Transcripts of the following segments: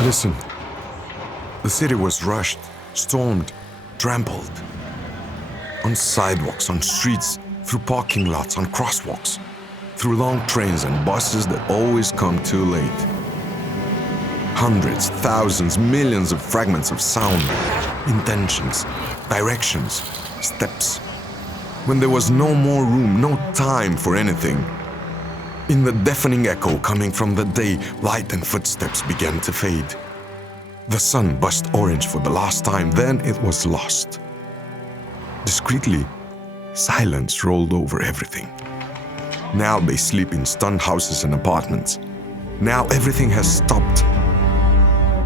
Listen, the city was rushed, stormed, trampled. On sidewalks, on streets, through parking lots, on crosswalks, through long trains and buses that always come too late. Hundreds, thousands, millions of fragments of sound, intentions, directions, steps. When there was no more room, no time for anything. In the deafening echo coming from the day, light and footsteps began to fade. The sun burst orange for the last time, then it was lost. Discreetly, silence rolled over everything. Now they sleep in stunned houses and apartments. Now everything has stopped.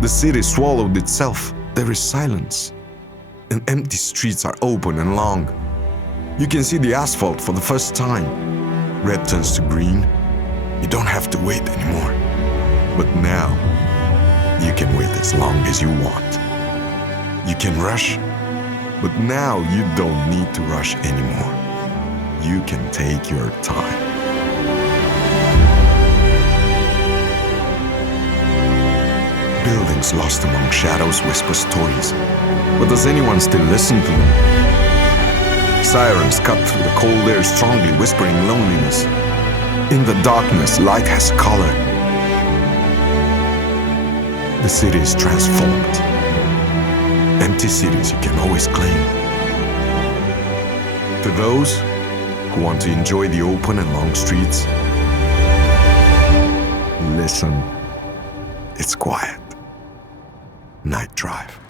The city swallowed itself. There is silence. And empty streets are open and long. You can see the asphalt for the first time. Red turns to green. You don't have to wait anymore. But now, you can wait as long as you want. You can rush, but now you don't need to rush anymore. You can take your time. Buildings lost among shadows whisper stories. But does anyone still listen to them? Sirens cut through the cold air strongly whispering loneliness. In the darkness, light has color. The city is transformed. Empty cities you can always claim. To those who want to enjoy the open and long streets, listen. It's quiet. Night Drive.